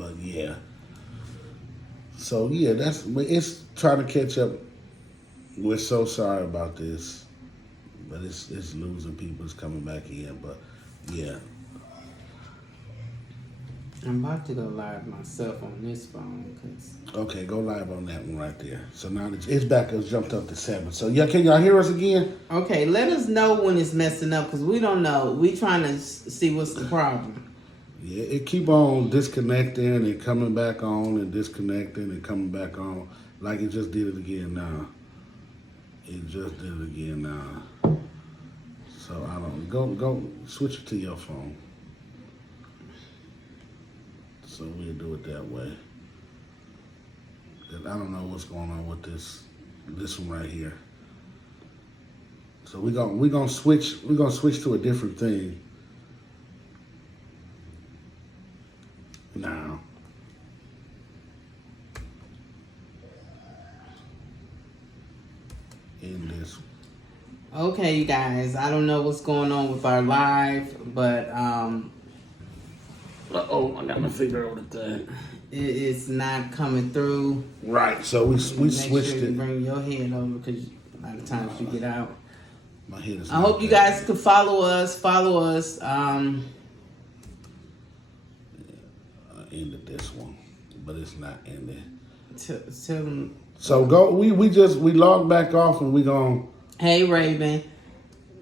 But yeah. So yeah, it's trying to catch up. We're so sorry about this, but it's losing people. It's coming back in, but yeah. I'm about to go live myself on this phone because. Okay, go live on that one right there. So now it's back. It's jumped up to 7. So yeah, can y'all hear us again? Okay, let us know when it's messing up because we don't know. We trying to see what's the problem. Yeah, it keep on disconnecting and coming back on and disconnecting and coming back on. Like it just did it again now. It just did it again now. So I don't go switch it to your phone. So we'll do it that way. And I don't know what's going on with this one right here. So we're gonna switch to a different thing. Now. In this. Okay, you guys. I don't know what's going on with our live, but I got my finger over the thing. it's not coming through. Right. So we switched sure it. You bring your head over because a lot of times you get out. My head is. I hope you guys could follow us. I ended this one, but it's not ended. Tell them. So go. We logged back off and we gonna. Hey Raven,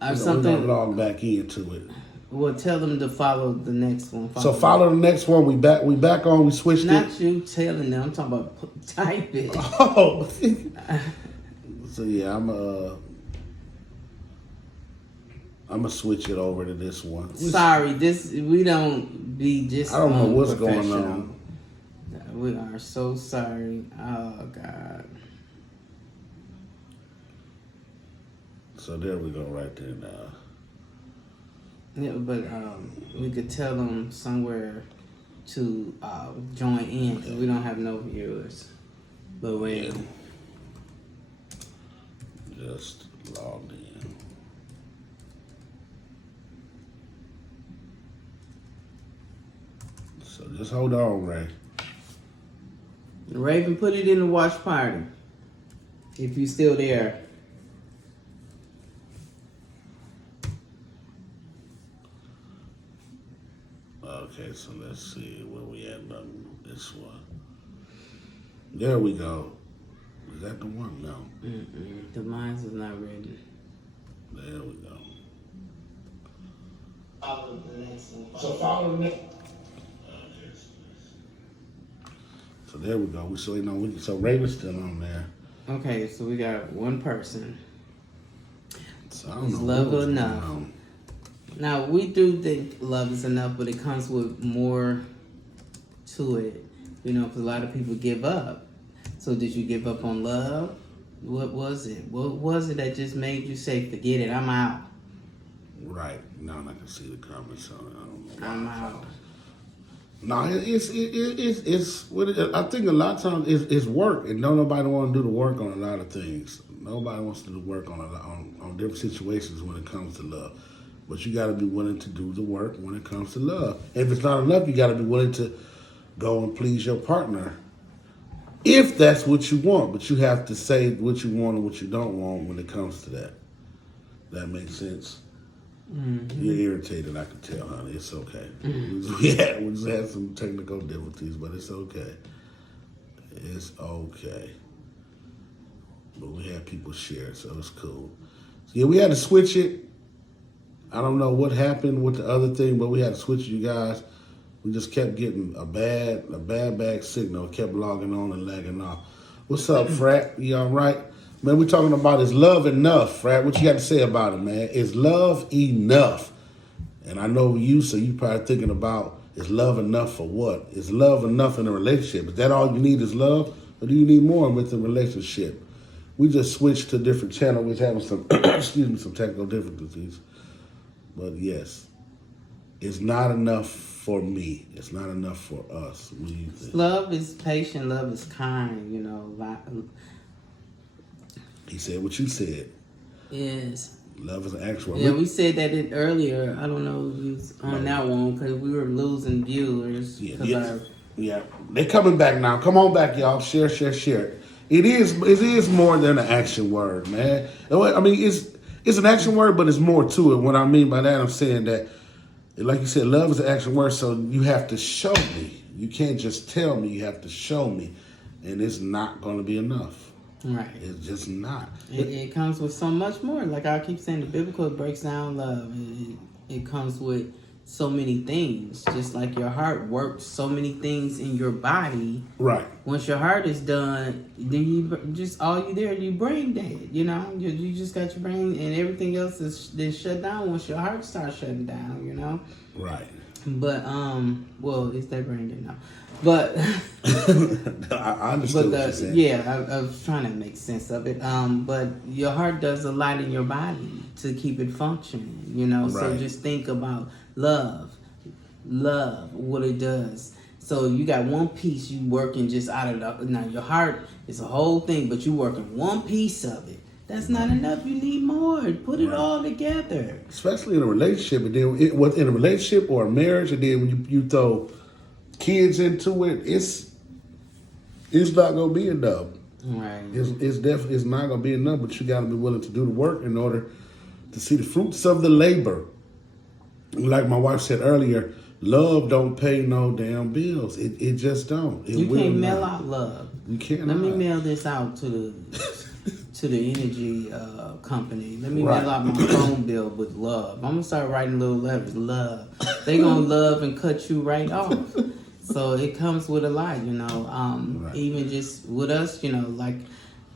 or something. We gonna log back into it. Well, tell them to follow the next one. Follow the next one. We back on. We switched Not it. you telling them. I'm talking about type it. Oh. So yeah, I'm gonna switch it over to this one. Sorry, we don't be just. I don't know what's going on. We are so sorry. Oh God. So there we go, right there now. Yeah, but we could tell them somewhere to join in because we don't have no viewers. But wait. Just logged in. So just hold on, Ray. Raven, put it in the watch party. If you still there. Okay, so let's see where we at on this one. There we go. Is that the one? No. The mines is not ready. There we go. Follow the next one. So follow the next. So there we go. So Raven's still on there. Okay, so we got one person. So I don't Is know love what's enough? going on. Now we do think love is enough, but it comes with more to it. Because a lot of people give up. So did you give up on love? What was it? What was it that just made you say, "Forget it, I'm out"? Right now, I can see the comments on it. I don't know. I'm out. No, it's what I think a lot of times it's work, and nobody want to do the work on a lot of things. Nobody wants to do work on different situations when it comes to love. But you got to be willing to do the work when it comes to love. If it's not enough, you got to be willing to go and please your partner, if that's what you want. But you have to say what you want and what you don't want when it comes to that. That makes sense. Mm-hmm. You're irritated, I can tell, honey. It's okay. Mm-hmm. We just had some technical difficulties, but it's okay. It's okay. But we had people share, so it's cool. So yeah, we had to switch it. I don't know what happened with the other thing, but we had to switch it, you guys. We just kept getting a bad signal. It kept logging on and lagging off. What's up, Frat? You all right? Man, we're talking about is love enough, Frat? What you got to say about it, man? Is love enough? And I know you, so you probably thinking about, is love enough for what? Is love enough in a relationship? Is that all you need is love? Or do you need more with the relationship? We just switched to a different channel. We're having some, some technical difficulties. But yes, it's not enough for me. It's not enough for us. What do you think? Love is patient. Love is kind. He said what you said. Yes. Love is actual. Yeah, we said that earlier. I don't know if you was on that one because we were losing viewers because our Yeah, they coming back now. Come on back, y'all. Share, share, share. It is more than an action word, man. I mean, it's an action word, but it's more to it. What I mean by that, I'm saying that, like you said, love is an action word, so you have to show me. You can't just tell me. You have to show me, and it's not going to be enough. Right. It's just not. It comes with so much more. Like I keep saying, the biblical breaks down love. It comes with so many things. Just like your heart works so many things in your body. Right. Once your heart is done, then you just all you there, you brain dead. You know, you just got your brain, and everything else is then shut down once your heart starts shutting down. You know. Right. But well, it's that brain dead now. But I understand what you're saying. yeah, I was trying to make sense of it. But your heart does a lot in your body to keep it functioning. You know, so Right. just think about love, what it does. So you got one piece you working just out of the now your heart is a whole thing, but you working one piece of it. That's not enough. You need more. Put it all together. Especially in a relationship, and then in a relationship or a marriage, and then when you throw kids into it, it's not gonna be enough. Right. It's definitely it's not gonna be enough. But you got to be willing to do the work in order to see the fruits of the labor. Like my wife said earlier, love don't pay no damn bills. It just don't. You can't mail out love. You can't. Let me mail this out to the energy company. Let me mail out my phone bill with love. I'm gonna start writing little letters. Love. They gonna love and cut you right off. So it comes with a lot, you know. Even just with us, you know, like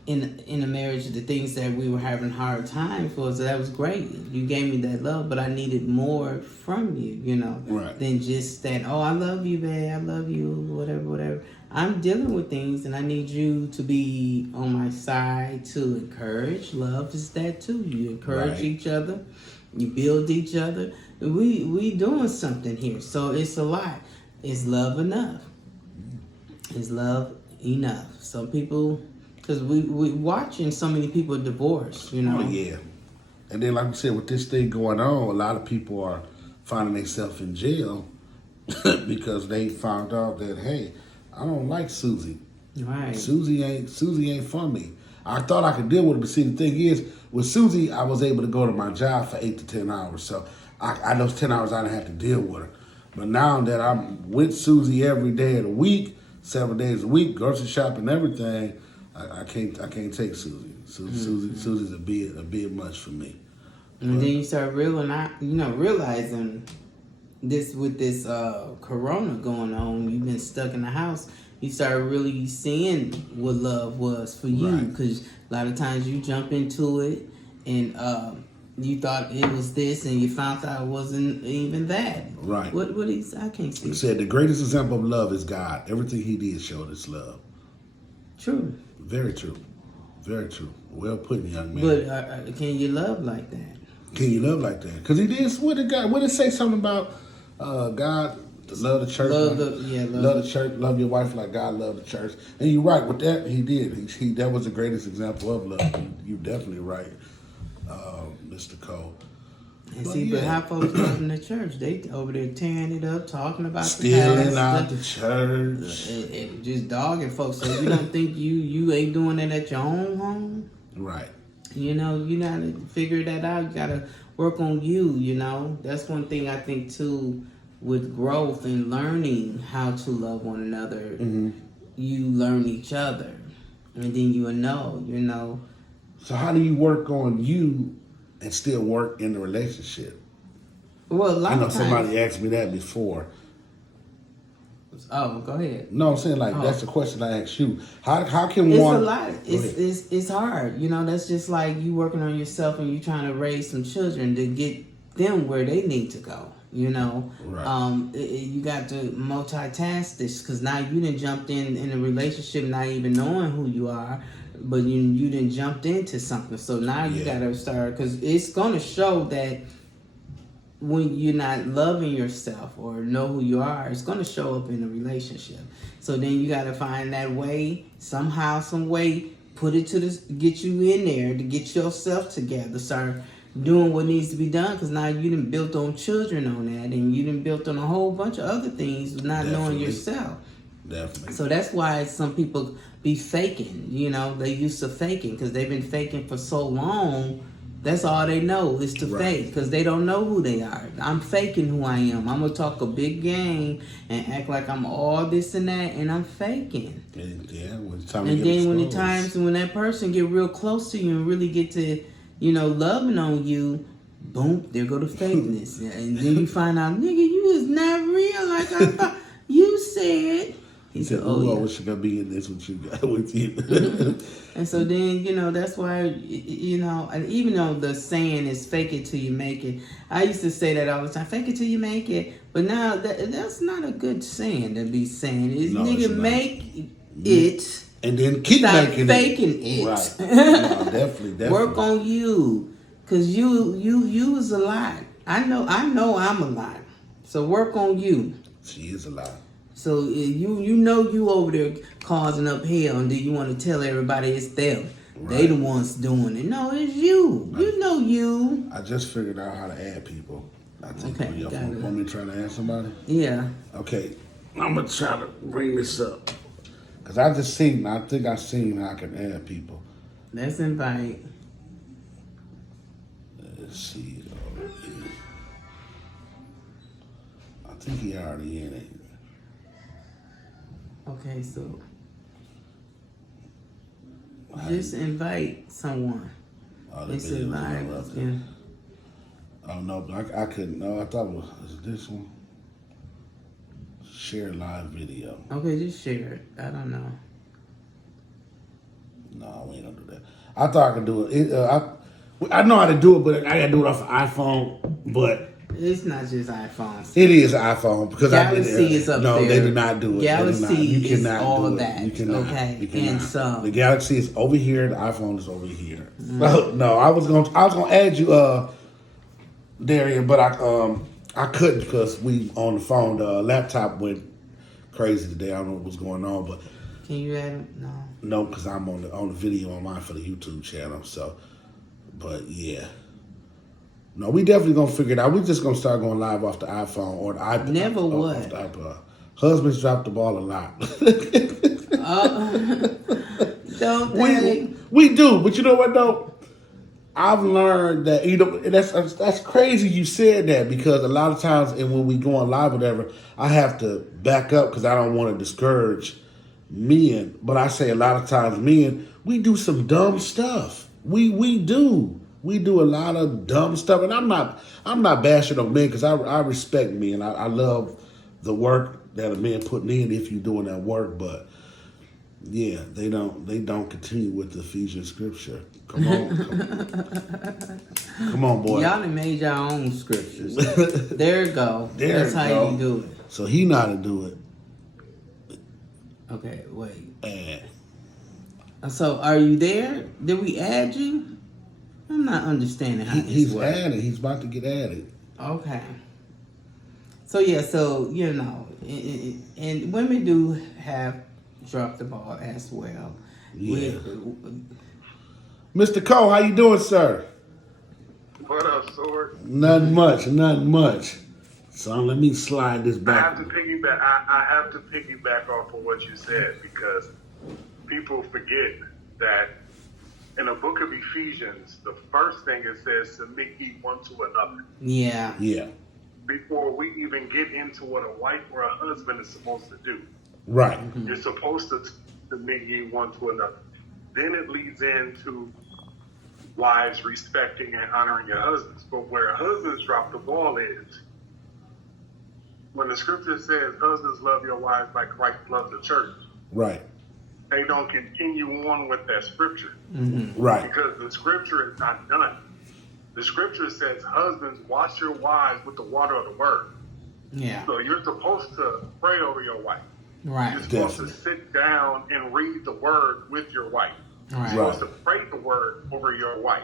in a marriage, the things that we were having hard time for, so that was great. You gave me that love, but I needed more from you, you know, than just that. Oh, I love you, babe. I love you. Whatever. I'm dealing with things, and I need you to be on my side to encourage. Love is that too. You encourage each other. You build each other. We doing something here, so it's a lot. Is love enough? Is love enough? Some people, because we watching so many people divorce, you know. Oh yeah, and then like we said, with this thing going on, a lot of people are finding themselves in jail because they found out that, hey, I don't like Susie. Right. Susie ain't for me. I thought I could deal with it, but see, the thing is, with Susie, I was able to go to my job for 8 to 10 hours, so I those 10 hours I didn't have to deal with her. But now that I'm with Susie every day of the week, 7 days a week, grocery shopping, everything, I can't take Susie. Susie's a bit much for me. And then you start realizing this with this corona going on. You've been stuck in the house. You start really seeing what love was for you, because a lot of times you jump into it and you thought it was this, and you found out it wasn't even that. Right. What I can't see. He said the greatest example of love is God. Everything he did showed us love. True. Very true. Very true. Well put, young man. But can you love like that? Can you love like that? Because he did. What did it say something about God? Love the church. Love the church. Love your wife like God loved the church. And you're right with that. He did. He that was the greatest example of love. You're definitely right, Mr. Cole. And but how folks loving the church? They over there tearing it up, talking about stealing the out the church, and just dogging folks. So you don't think you ain't doing that at your own home? Right. You know, you gotta figure that out. You gotta work on you. You know, that's one thing I think too. With growth and learning how to love one another, you learn each other, and then you know. So how do you work on you and still work in the relationship? Well, a lot I know of times, somebody asked me that before. Oh, go ahead. No, I'm saying that's the question I asked you. How can it's one? It's a lot. It's hard. You know, that's just like you working on yourself and you trying to raise some children to get them where they need to go. You know, you got to multitask this, because now you done jumped in a relationship not even knowing who you are, but you done jumped into something. So now you got to start, because it's going to show that when you're not loving yourself or know who you are, it's going to show up in a relationship. So then you got to find that way, somehow, some way, put it to this, get you in there to get yourself together, start doing what needs to be done, because now you done built on children on that, and you done built on a whole bunch of other things, not knowing yourself. Definitely. So that's why some people be faking. You know, they used to faking because they've been faking for so long. That's all they know is to Right. fake because they don't know who they are. I'm faking who I am. I'm gonna talk a big game and act like I'm all this and that, and I'm faking. And, yeah, when it's time to And get then when the exposed. times when that person get real close to you and really get to, loving on you, boom, there go the fakeness. And then you find out, nigga, you is not real like I thought. You said. He said, "Oh, "Ooh, I yeah." wish I could be in this with you guys, with you." And so then, that's why, and even though the saying is fake it till you make it, I used to say that all the time, fake it till you make it. But now that's not a good saying to be saying. It's No, nigga, it's not. make it. And then keep Stop making faking it. Right. No, definitely. Work on you. Cause you is a lot. I know I'm a lot. So work on you. She is a lot. So you over there causing up hell, and then you want to tell everybody it's them. Right. They the ones doing it. No, it's you. You know you. I just figured out how to add people. I think Okay, y'all got it. want me to try to add somebody? Yeah. Okay, I'm gonna try to bring this up. Cause I think I seen how I can add people. Let's invite. Let's see. I think he already in it. Okay, so just invite someone. Oh, the It's video was live. interrupted. Yeah. Oh no, but I couldn't. No, I thought it was this one. Share live video. Okay, just share it. I don't know. No, we ain't gonna do that. I thought I could do it. I know how to do it, but I gotta do it off an iPhone. But It's not just iPhones. it is an iPhone because Galaxy is up no, there. they do not do it. Galaxy You is cannot all do it. that. You cannot. Okay, You cannot. and so- the Galaxy is over here. The iPhone is over here. No, I was gonna add you, Darian, but I couldn't because we on the phone. The laptop went crazy today. I don't know what was going on, but Can you add them? No. no, because I'm on the video on mine for the YouTube channel. So, but yeah. No, we definitely gonna figure it out. We just gonna start going live off the iPhone or the iPad. Never off would. the iPod. Husbands drop the ball a lot. Don't they? we do, but you know what though? I've learned that that's crazy you said that because a lot of times and when we go on live or whatever, I have to back up because I don't want to discourage men. But I say a lot of times men, we do some dumb stuff. We do. We do a lot of dumb stuff, and I'm not bashing on men because I respect men. I love the work that a man putting in if you're doing that work. But yeah, they don't continue with the Ephesians scripture. Come on, come on, boy. Y'all done made your own scriptures. There you go. There That's you how go. you do it. So he know how to do it. Okay, wait. And So are you there? Did we add you? I'm not understanding how he's this works. added. He's about to get added. Okay. So yeah, and women do have dropped the ball as well. Yeah. Mr. Cole, how you doing, sir? What up, Sword? Nothing much. So let me slide this I back. have to piggyback. I have to piggyback off of what you said because people forget that in the book of Ephesians, the first thing it says, submit ye one to another. Yeah. Yeah. Before we even get into what a wife or a husband is supposed to do, Right. you're supposed to submit ye one to another. Then it leads into wives respecting and honoring your husbands. But where husbands drop the ball is when the scripture says, husbands love your wives like Christ loved the church. Right. They don't continue on with that scripture Right. because the scripture is not done. The scripture says, husbands, wash your wives with the water of the word. Yeah. So you're supposed to pray over your wife. Right. You're supposed Definitely. to sit down and read the word with your wife. Right. You're supposed to pray the word over your wife.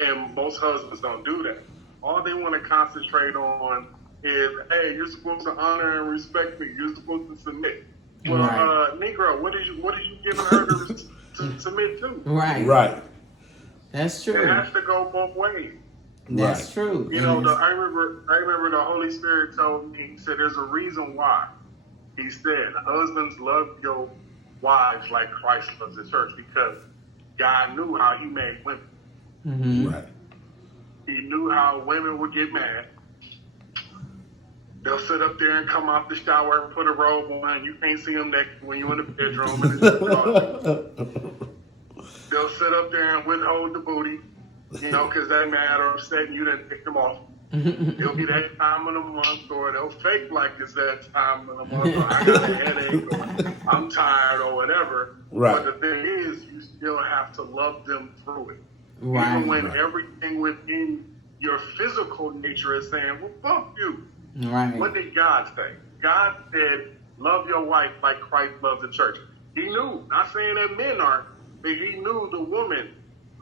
And most husbands don't do that. All they want to concentrate on is, hey, you're supposed to honor and respect me. You're supposed to submit. Well, Right. Negro, what is you giving her to submit to? Right. Right. That's It true. has to go both ways. That's Right. true. You know, I remember the Holy Spirit told me, he said, there's a reason why He said, husbands, love your wives like Christ loves the church, because God knew how he made women. Mm-hmm. Right. He knew how women would get mad. They'll sit up there and come out the shower and put a robe on. You can't see them naked when you're in the bedroom. And they'll sit up there and withhold the booty, because they mad or upset and you didn't pick them off. It'll be that time of the month, or they'll fake like it's that time of the month, or I got a headache, or I'm tired, or whatever. Right. But the thing is, you still have to love them through it. Right. Even when everything within your physical nature is saying, well, fuck you. Right. What did God say? God said, love your wife like Christ loves the church. He knew, not saying that men aren't, but he knew the woman,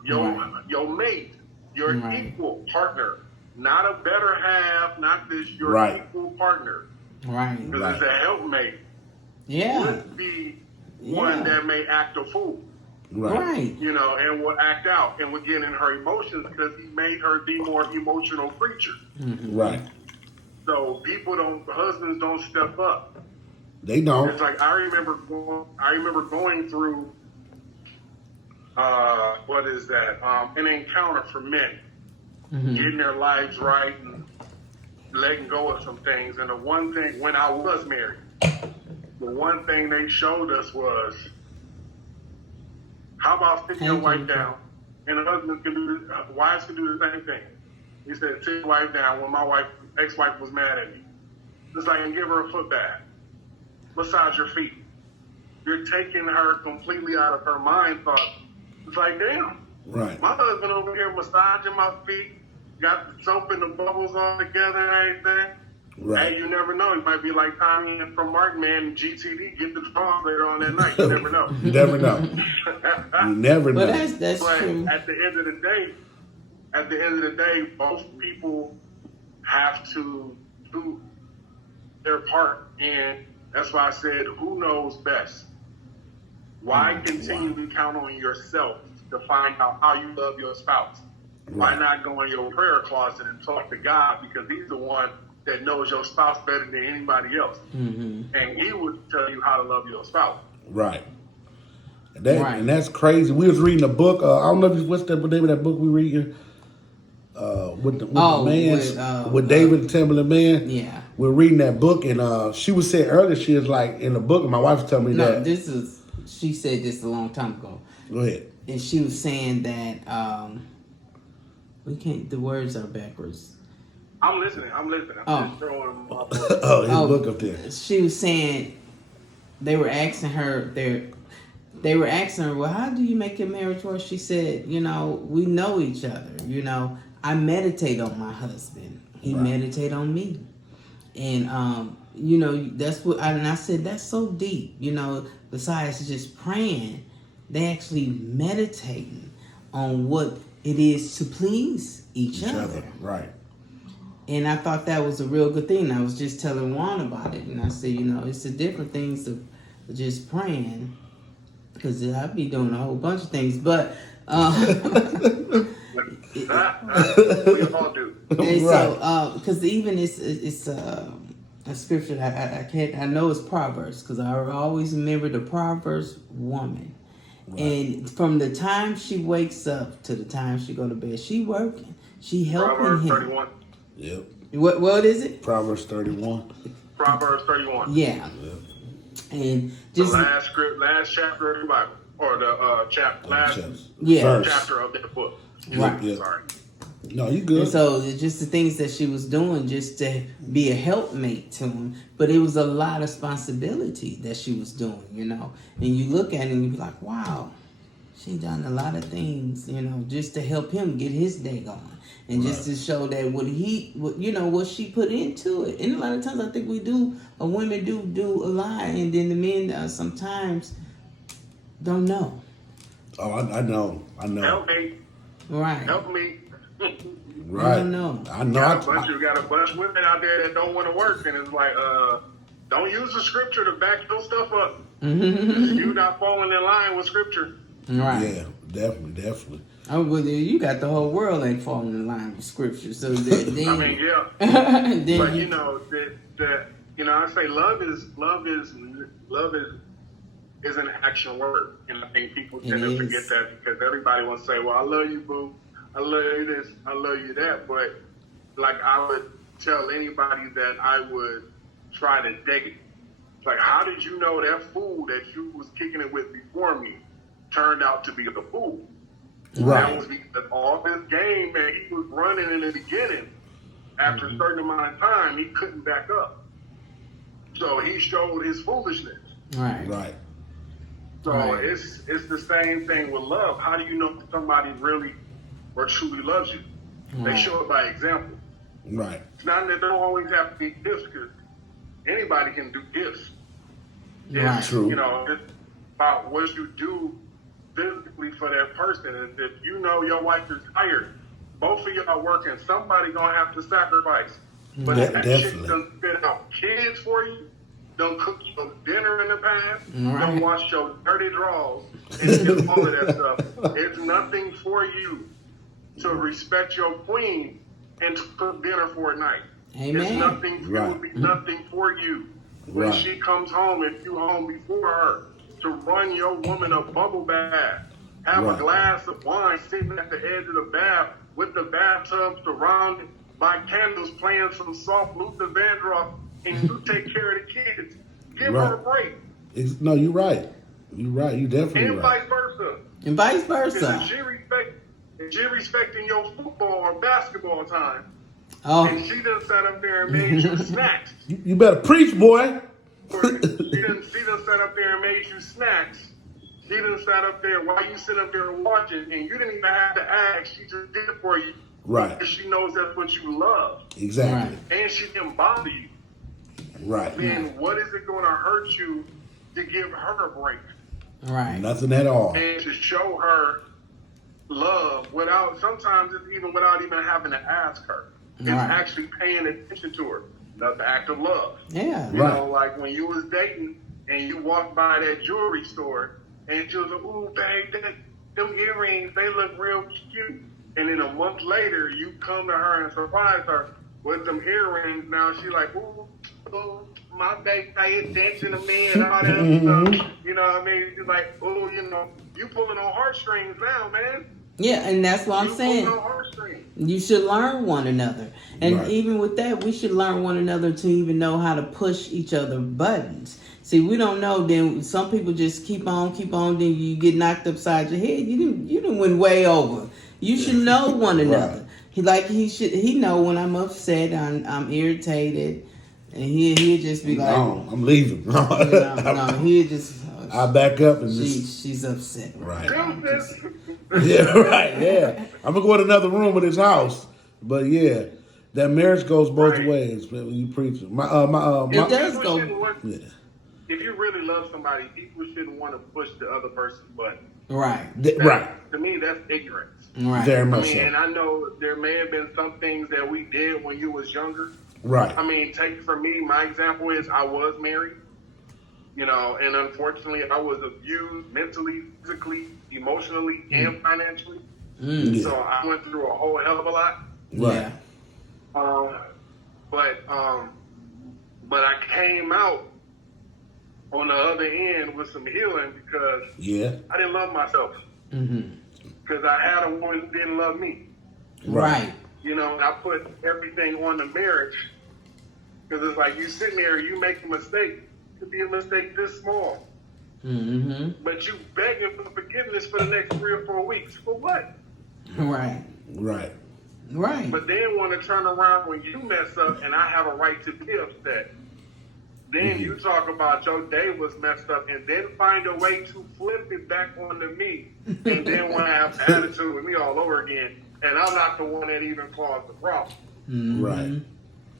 your mate, your equal partner, not a better half, not this, your equal partner. Right. Because it's a helpmate. Yeah. Would be one that may act a fool. Right. And will act out and will get in her emotions, because he made her be more emotional creature. Mm-hmm. Right. So husbands don't step up. They don't. It's like I remember going through what is that? An encounter for men, getting their lives right and letting go of some things. And the one thing, when I was married, the one thing they showed us was, how about sitting your wife down? And the husbands can do this, wives can do the same thing. He said, sit your wife down when my ex-wife was mad at me. It's like, and give her a foot bath. Massage your feet. You're taking her completely out of her mind thought. It's like, damn. Right. My husband over here massaging my feet, got the soap and the bubbles all together and everything. Right. Hey, you never know. It might be like Tommy from Mark Man and GTD, get the draws later on that night. You never know. You never know. You never know. But that's But true. at the end of the day, both people have to do their part, and that's why I said, who knows best? Why continue to count on yourself to find out how you love your spouse? Why not go in your prayer closet and talk to God, because he's the one that knows your spouse better than anybody else, and he would tell you how to love your spouse. Right. And that's crazy. We was reading a book. I don't know what's the name of that book we reading. With the man, with David Timberland Man. Yeah. We're reading that book, and she was saying earlier, she was like, in the book, and my wife was telling me that. She said this a long time ago. Go ahead. And she was saying that the words are backwards. I'm listening. I'm just throwing my book up there. She was saying they were asking her, well, how do you make your marriage work? She said, we know each other. I meditate on my husband. He meditate on me. And, that's what, and I said, that's so deep. Besides just praying, they actually meditating on what it is to please each other. Right. And I thought that was a real good thing. I was just telling Juan about it. And I said, it's the different things of just praying. Because I'd be doing a whole bunch of things. But... we all do. And so, because even it's a scripture I know it's Proverbs, because I always remember the Proverbs woman. Right. And from the time she wakes up to the time she go to bed, she working. She helping Proverbs him. 31. Yep. What is it? Proverbs 31. Proverbs 31. Yeah. And just the last chapter of the Bible, or the last chapter of the book. Right. Yeah. Sorry. No, you good. And so just the things that she was doing just to be a helpmate to him, but it was a lot of responsibility that she was doing, And you look at it and you be like, wow, she done a lot of things, just to help him get his day going. And just to show that what she put into it. And a lot of times I think women do a lot, and then the men sometimes don't know. Oh, I know. Help me. Right. Help me. Right. I know. You got a bunch of women out there that don't want to work, and it's like, don't use the scripture to back your stuff up. You're not falling in line with scripture. Right. Yeah, definitely. Oh, well, you got the whole world ain't falling in line with scripture. So then, I mean, yeah. then But I say love is an action word, and I think people tend to forget that because everybody wants to say, "Well, I love you, boo. I love you this. I love you that." But like I would tell anybody that I would try to date, like, how did you know that fool that you was kicking it with before me turned out to be the fool? Right. That was because all this game that he was running in the beginning, after a certain amount of time, he couldn't back up. So he showed his foolishness. Right. Right. So Right. it's the same thing with love. How do you know if somebody really or truly loves you? They Right. show it by example. Right. It's not that they don't always have to be gifts, because anybody can do gifts. Right. It's, True. it's about what you do physically for that person. And if you know your wife is tired, both of y'all working, somebody gonna have to sacrifice. But if that Definitely. chick done spit out kids for you, done cook your dinner in the past, Right. done wash your dirty drawers, and do all of that stuff, it's nothing for you to respect your queen and to cook dinner for a night. Amen. It's nothing. It Right. would be nothing for you when Right. she comes home, if you home before her, to run your woman a bubble bath, have Right. a glass of wine sitting at the edge of the bath with the bathtub surrounded by candles, playing some soft Luther Vandross, and you take care of the kids. Give her a break, No, you're right. You're right. You definitely and right. vice versa. And vice Because versa. if she respecting your football or basketball time, Oh. and she done sat up there and made you snacks. You better preach, boy. She done sat up there and made you snacks. She done sat up there while you sit up there watching, and you didn't even have to ask. She just did it for you. Right. Because she knows that's what you love. Exactly. And she didn't bother you. Right. Then what is it going to hurt you to give her a break? Right. Nothing at all. And to show her love sometimes it's even without even having to ask her. It's Right. actually paying attention to her. That's the act of love. Yeah. You Right. know, like when you was dating and you walked by that jewelry store and she was like, "Ooh, babe, them earrings, they look real cute." And then a month later, you come to her and surprise her with them earrings. Now she like, ooh, my babe pay attention to me and all that stuff. You know what I mean? She's like, ooh, you pulling on heartstrings now, man. Yeah, and that's what I'm You saying. pulling on heartstrings. You should learn one another. And Right. even with that, we should learn one another to even know how to push each other buttons. See, we don't know. Then some people just keep on. Then you get knocked upside your head. You didn't went way over. You should know one another. He know when I'm upset, I'm irritated, and he'll just be like, No, I'm leaving. no, he'll just. I back up and just She's upset. right. Deuces. Yeah, right. Yeah, I'm gonna go in another room in his house. But yeah, that marriage goes both Right. ways. Man, when you preach it. It does People go. shouldn't want- Yeah. If you really love somebody, people shouldn't want to push the other person's button. Right. Right. To me, that's ignorance. Right. Very I much mean, and so. I know there may have been some things that we did when you was younger. Right. I mean, take for me, my example is I was married, and unfortunately I was abused mentally, physically, emotionally, and financially. Mm. Yeah. So I went through a whole hell of a lot. Right. But I came out on the other end with some healing because Yeah. I didn't love myself. Mm-hmm. Because I had a woman who didn't love me. Right. And I put everything on the marriage. Because it's like you sitting there, you make a mistake. It could be a mistake this small. Mm-hmm. But you begging for forgiveness for the next 3 or 4 weeks. For what? Right. Right. Right. But then want to turn around when you mess up and I have a right to be upset. Then you talk about your day was messed up and then find a way to flip it back onto me. And then want to have attitude with me all over again. And I'm not the one that even caused the problem. Mm-hmm. Right.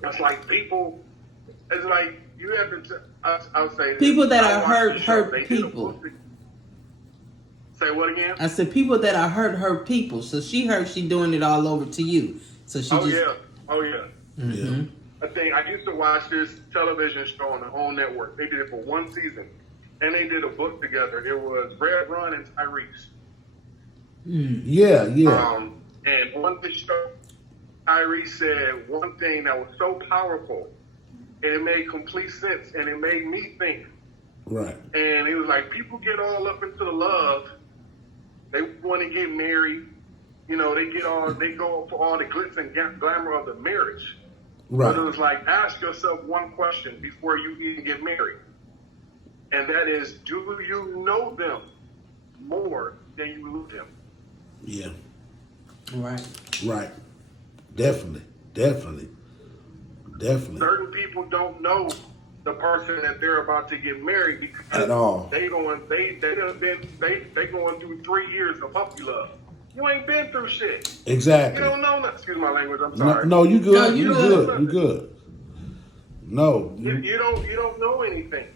It's like people, it's like you have to, I'll say this. People that I are watched the show. hurt They did a people. book- Say what again? I said people that are hurt people. So she doing it all over to you. So she Oh, just. yeah. Oh, yeah. Mm-hmm. I used to watch this television show on the OWN network. They did it for 1 season. And they did a book together. It was Red Run and Tyrese. Mm. Yeah. Yeah. And on the show, Tyrese said one thing that was so powerful. and it made complete sense, and it made me think. Right. And it was like people get all up into the love. They want to get married. You know, they go for all the glitz and glamour of the marriage. Right. But it was like, ask yourself one question before you even get married. And that is, do you know them more than you love them? Yeah. Right. Right. Definitely. Certain people don't know the person that they're about to get married because At all. they going through 3 years of puppy love. You ain't been through shit. Exactly. You don't know nothing. Excuse my language. I'm sorry. No, you good. No, you you good. good. You good. No. You don't know anything.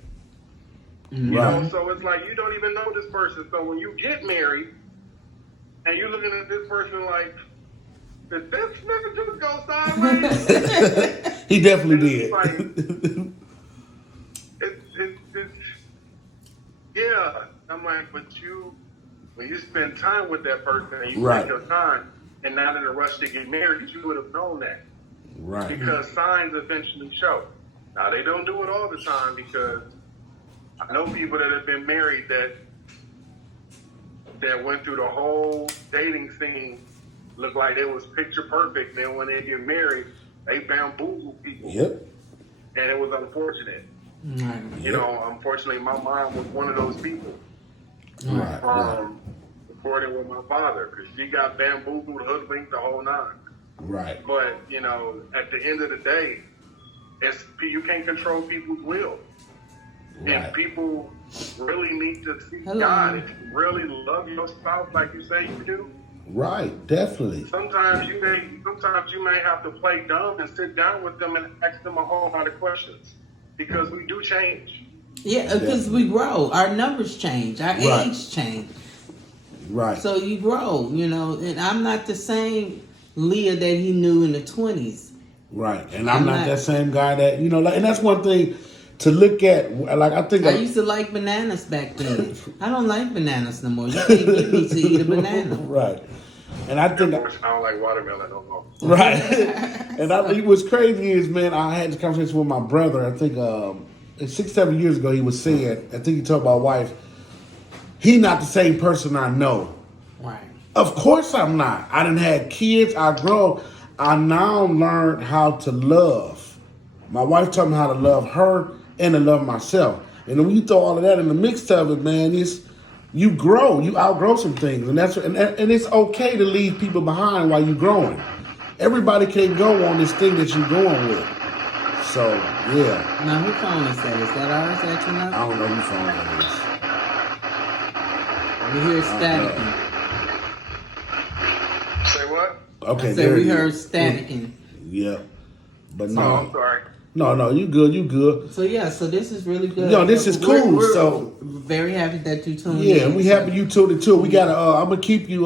Mhm. You Right. know, so it's like you don't even know this person. So when you get married and you're looking at this person like, did this nigga just go sideways? He definitely It's did. like- yeah. I'm like, but when you spend time with that person and you Right. take your time and not in a rush to get married, you would have known that. Right. Because signs eventually show. Now, they don't do it all the time because I know people that have been married that went through the whole dating scene, looked like they was picture perfect. Then when they get married, they bamboozle people. Yep. And it was unfortunate. Right. You know, unfortunately, my mom was one of those people. Right. According with my father, because she got bamboozled, hoodwinked, the whole nine. Right. But, you know, at the end of the day, you can't control people's will. Right. And people really need to seek Hello. God. If you really love your spouse like you say you do, Right. Definitely. sometimes you may have to play dumb and sit down with them and ask them a whole lot of questions. Because we do change. Yeah, because we grow. Our numbers change. Our Right. age change. Right. So you grow, you know. And I'm not the same Leah that he knew in the 20s. Right. And I'm I'm not not- that same guy that, you know, like, and that's one thing to look at. Like, I think I used to like bananas back then. I don't like bananas no more. You can't get me to eat a banana. Right. And I think, I don't like watermelon no more. right. And what's crazy is, man, I had this conversation with my brother. I think 6-7 years ago, he was saying, I think he told my wife, he not the same person I know. Right. Of course I'm not. I done had kids. I grown. I now learned how to love. My wife taught me how to love her and to love myself. And when you throw all of that in the mix of it, man, you grow. You outgrow some things, and and it's okay to leave people behind while you're growing. Everybody can't go on this thing that you're going with. So yeah, Now, who phone is that? Is that ours acting I up? don't know who phone that We hear staticking. Say what? is. Okay, I there said we it heard is. staticking. Yeah, but Oh, I'm no, sorry. no, you good, you good. So yeah, so this is really good. Yo, this is cool, We're so- very happy that you tuned Yeah, in. we happy you tuned in too. We got I'm gonna keep you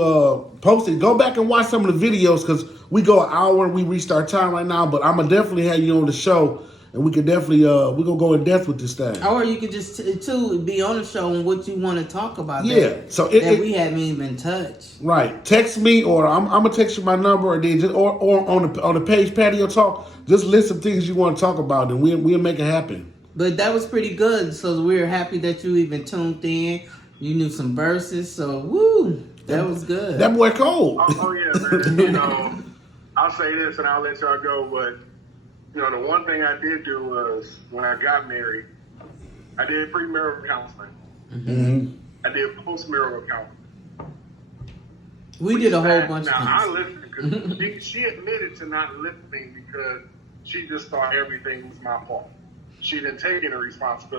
posted. Go back and watch some of the videos because we go an hour and we reached our time right now. But I'm gonna definitely have you on the show, and we can definitely we're gonna go in depth with this thing. Or you could just too be on the show and what you want to talk about. Yeah, that, so that we haven't even touched. Right, text me or I'm gonna text you my number, and then or on the page Patio Talk. Just list some things you want to talk about, and we'll make it happen. But that was pretty good. So we're happy that you even tuned in. You knew some verses, so woo, that was good. That boy cold. Oh yeah, man. You know, I'll say this and I'll let y'all go, but you know, the one thing I did do was when I got married, I did premarital counseling. Mm-hmm. I did postmarital counseling. We did a whole bunch Now of I things. listened because she admitted to not listening because she just thought everything was my fault. She didn't take any responsibility.